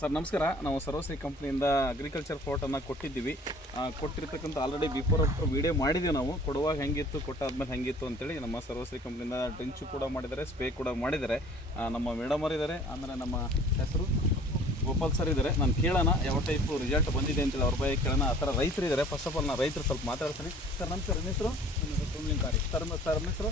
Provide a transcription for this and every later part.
Sir ನಮಸ್ಕಾರ. ನಾವು ಸರ್ವಶ್ರೀ ಕಂಪ್ನಿಯಿಂದ agriculture ಪ್ಲಾಟನ್ನು ಕೊಟ್ಟಿದ್ದೀವಿ. ಕೊಟ್ಟಿರ್ತಕ್ಕಂಥ ಆಲ್ರೆಡಿ ಬಿಫೋರ್ ಆಫ್ಟರ್ ವೀಡಿಯೋ ಮಾಡಿದ್ದೀವಿ. ನಾವು ಕೊಡುವಾಗ ಹೆಂಗಿತ್ತು, ಕೊಟ್ಟಾದ್ಮೇಲೆ ಹೆಂಗಿತ್ತು ಅಂತೇಳಿ ನಮ್ಮ ಸರ್ವಶ್ರೀ ಕಂಪ್ನಿಯಿಂದ ಡ್ರಿಂಚು ಕೂಡ ಮಾಡಿದ್ದಾರೆ, ಸ್ಪ್ರೇ ಕೂಡ ಮಾಡಿದ್ದಾರೆ. ನಮ್ಮ ಮೇಡಮ್ ಅವರು ಇದ್ದಾರೆ, ಆಮೇಲೆ ನಮ್ಮ ಹೆಸರು ಗೋಪಾಲ್ ಸರ್ ಇದ್ದಾರೆ. ನಾನು ಕೇಳೋಣ ಯಾವ ಟೈಪು ರಿಸಲ್ಟ್ ಬಂದಿದೆ ಅಂತೇಳಿ ಅವ್ರ ಬಗ್ಗೆ ಕೇಳೋಣ. ಆ ಥರ ರೈತರು ಇದ್ದಾರೆ. ಫಸ್ಟ್ ಆಫ್ ಆಲ್ ನಾನು ರೈತರು ಸ್ವಲ್ಪ ಮಾತಾಡ್ತೀನಿ. ಸರ್ ನಮಸ್ಕಾರ, ನಿಮ್ಮ ಹೆಸರು? ಸರ್ ನಮ್ಮ ಹೆಸರು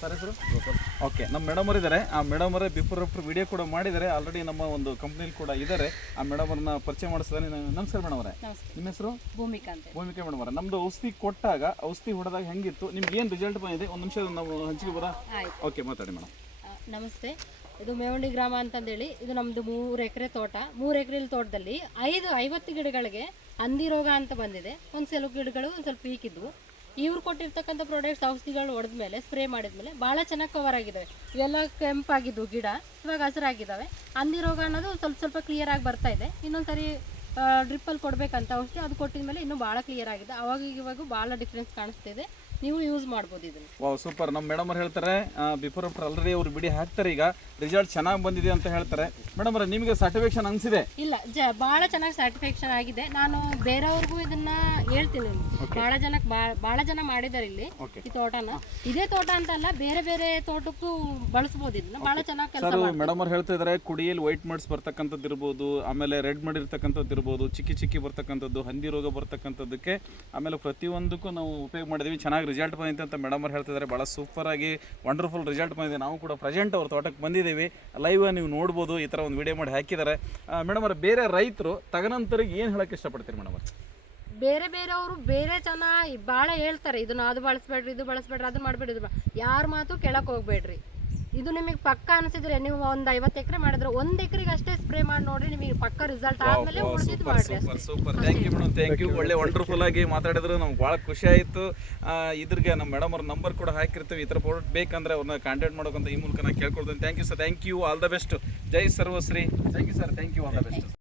ಸರ್ ಹೆಸರು ಗೋಪಾಲ್. ಓಕೆ, ನಮ್ಮ ಮೇಡಮ್ ಅವರು ಇದ್ದಾರೆ. ಆ ಮೇಡಮ್ ಅವರೇ ಬಿಫೋರ್ ಆಫ್ಟರ್ ವಿಡಿಯೋ ಕೂಡ ಮಾಡಿದ್ದಾರೆ. ಆಲ್ರೆಡಿ ನಮ್ಮ ಒಂದು ಕಂಪ್ನಿಲಿ ಕೂಡ ಇದ್ದಾರೆ. ಆ ಮೇಡಮ್ ಅವ್ರನ್ನ ಪರಿಚಯ ಮಾಡಿಸಿದಾರೆ. ನಮಸ್ಕಾರ ಮೇಡಮ್ ಅವರೇ, ನಿಮ್ಮ ಹೆಸರು? ಭೂಮಿಕಾ ಮೇಡಮ್ ಅವರೇ. ನಮ್ದು ಔಷಧಿ ಕೊಟ್ಟಾಗ, ಔಷಧಿ ಹೊಡೆದಾಗ ಹೆಂಗಿತ್ತು, ನಿಮ್ಗೆ ಏನು ರಿಸಲ್ಟ್ ಬಂದಿದೆ ಒಂದು ನಿಮಿಷ ನಾವು ಹಂಚಿಗೆ ಬರ. ಓಕೆ, ಮಾತಾಡಿ ಮೇಡಮ್. ನಮಸ್ತೆ. ಇದು ಮೇವಂಡಿ ಗ್ರಾಮ ಅಂತಂದೇಳಿ, ಇದು ನಮ್ಮದು 3 ಎಕರೆ ತೋಟ. 3 ಎಕರೆ ತೋಟದಲ್ಲಿ 50 ಗಿಡಗಳಿಗೆ ಹಂದಿ ರೋಗ ಅಂತ ಬಂದಿದೆ. ಒಂದು ಕೆಲವು ಗಿಡಗಳು ಒಂದು ಸ್ವಲ್ಪ ವೀಕ್ ಇದ್ವು. ಇವ್ರು ಕೊಟ್ಟಿರ್ತಕ್ಕಂಥ ಪ್ರಾಡಕ್ಟ್ಸ್ ಔಷಧಿಗಳು ಹೊಡೆದ್ಮೇಲೆ, ಸ್ಪ್ರೇ ಮಾಡಿದ್ಮೇಲೆ ಭಾಳ ಚೆನ್ನಾಗಿ ಕವರ್ ಆಗಿದ್ದಾವೆ. ಇವೆಲ್ಲ ಕೆಂಪಾಗಿದ್ವು ಗಿಡ, ಇವಾಗ ಹಸಿರಾಗಿದ್ದಾವೆ. ಹಂದಿ ರೋಗ ಅನ್ನೋದು ಸ್ವಲ್ಪ ಕ್ಲಿಯರ್ ಆಗಿ ಬರ್ತಾ ಇದೆ. ಇನ್ನೊಂದ್ಸರಿ ಡ್ರಿಪ್ಪಲ್ಲಿ ಕೊಡಬೇಕಂತ ಔಷಧಿ ಅದು ಕೊಟ್ಟಿದ್ಮೇಲೆ ಇನ್ನೂ ಭಾಳ ಕ್ಲಿಯರ್ ಆಗಿದೆ. ಅವಾಗ ಇವಾಗ ಭಾಳ ಡಿಫ್ರೆನ್ಸ್ ಕಾಣಿಸ್ತಿದೆ. ನೀವು ಯೂಸ್ ಮಾಡ್ಬೋದು ಇದನ್ನು. Wow, super. ನಮ್ಮ ಮೇಡಮ್ ಅವ್ರು ಹೇಳ್ತಾರೆ ಬಿಫೋರ್ ಆಫ್ಟರ್ ಆಲ್ರೆಡಿ ಅವ್ರು ಬಿಡಿ ಹಾಕ್ತಾರೆ. ಈಗ ರಿಸಲ್ಟ್ ಚೆನ್ನಾಗಿ ಬಂದಿದೆ ಅಂತ ಹೇಳ್ತಾರೆ. ಮೇಡಮ್ ಅವ್ರೆ, ನಿಮಗೆ ಸ್ಯಾಟಿಸ್ಫ್ಯಾಕ್ಷನ್ ಅನಿಸಿದೆ? ಇಲ್ಲ, ಭಾಳ ಚೆನ್ನಾಗಿ ಸ್ಯಾಟಿಸ್ಫ್ಯಾಕ್ಷನ್ ಆಗಿದೆ. ನಾನು ಬೇರೆಯವ್ರಿಗೂ ಇದನ್ನ ಹೇಳ್ತೀನಿ. ಭಾಳ ಜನ ಮಾಡಿದ್ದಾರೆ ಇಲ್ಲಿ ಈ ತೋಟನ. ಇದೇ ತೋಟ ಅಂತ ಅಲ್ಲ, ಬೇರೆ ಬೇರೆ ತೋಟಕ್ಕೂ ಬಳಸ್ಬೋದು ಇದನ್ನ. ಭಾಳ ಚೆನ್ನಾಗಿ ಕೆಲಸ ಮಾಡ್ತಾರೆ. ಮೇಡಮ್ ಅವ್ರು ಹೇಳ್ತಾ ಇದ್ದಾರೆ, ಕುಡಿಯಲ್ಲಿ ವೈಟ್ ಮಡ್ಸ್ ಬರ್ತಕ್ಕಂಥದ್ದು ಇರ್ಬೋದು, ಆಮೇಲೆ ರೆಡ್ ಮಡ್ ಇರ್ತಕ್ಕಂಥದ್ದು ಇರ್ಬೋದು, ಚಿಕ್ಕಿ ಬರ್ತಕ್ಕಂಥದ್ದು, ಹಂದಿ ರೋಗ ಬರ್ತಕ್ಕಂಥದ್ದಕ್ಕೆ, ಆಮೇಲೆ ಪ್ರತಿಯೊಂದಕ್ಕೂ ನಾವು ಉಪಯೋಗ ಮಾಡಿದ್ವಿ. ಚೆನ್ನಾಗಿ ರಿಸಲ್ಟ್ ಬಂದಿದೆ ಅಂತ ಮೇಡಮ್ ಅವ್ರು ಹೇಳ್ತಿದ್ದಾರೆ. ಭಾಳ ಸೂಪರಾಗಿ ವಂಡರ್ಫುಲ್ ರಿಸಲ್ಟ್ ಬಂದಿದೆ. ನಾವು ಕೂಡ ಪ್ರೆಸೆಂಟ್ ಅವ್ರ ತೋಟಕ್ಕೆ ಬಂದಿದ್ದೀವಿ. ಲೈವ್ ನೀವು ನೋಡ್ಬೋದು. ಈ ಥರ ಒಂದು ವಿಡಿಯೋ ಮಾಡಿ ಹಾಕಿದ್ದಾರೆ. ಮೇಡಮ್ ಅವ್ರ, ಬೇರೆ ರೈತರು ತಗನಂತರಿಗೆ ಏನು ಹೇಳಕ್ಕೆ ಇಷ್ಟಪಡ್ತೀರಿ ಮೇಡಮ್ ಅವ್ರು? ಬೇರೆಯವರು ಬೇರೆ ಜನ ಭಾಳ ಹೇಳ್ತಾರೆ, ಇದನ್ನ ಅದು ಬಳಸ್ಬೇಡ್ರಿ, ಇದು ಬಳಸ್ಬೇಡ್ರಿ, ಅದು ಮಾಡಬೇಡ್ರಿ, ಇದು ಯಾರ ಮಾತು ಕೇಳಕ್ಕೆ ಹೋಗ್ಬೇಡ್ರಿ. ಇದು ನಿಮಗೆ ಪಕ್ಕ ಅನಿಸಿದ್ರೆ, ನೀವು ಒಂದು 50 ಎಕರೆ ಮಾಡಿದ್ರೆ 1 ಎಕರೆಗೆ ಅಷ್ಟೇ ಸ್ಪ್ರೇ ಮಾಡಿ ನೋಡ್ರಿ, ನಿಮಗೆ ಪಕ್ಕ ರಿಸಲ್ಟ್ ಆದ್ಮೇಲೆ ಉಳಿದಿದ್ದು ಮಾಡ್ರಿ. Super, thank you madam, thank you. ಒಳ್ಳೆ ವಂಡರ್ಫುಲ್ ಆಗಿ ಮಾತಾಡಿದ್ರು, ನಮ್ಗೆ ಭಾಳ ಖುಷಿ ಆಯಿತು. ಇದ್ರಿಗೆ ನಮ್ಮ ಮೇಡಮ್ ಅವ್ರ ನಂಬರ್ ಕೂಡ ಹಾಕಿರ್ತೀವಿ. ಈ ಥರ ಪ್ರಾಡಕ್ಟ್ ಬೇಕಂದ್ರೆ ಅವ್ರನ್ನ ಕಾಂಟ್ಯಾಕ್ಟ್ ಮಾಡೋಕ್ಕಂತ ಈ ಮೂಲಕ ನಾನು ಕೇಳ್ಕೊಳ್ತೀನಿ. Thank you sir, thank you, all the best. ಜೈ ಸರ್ವಶ್ರೀ. Thank you sir, thank you, all the best.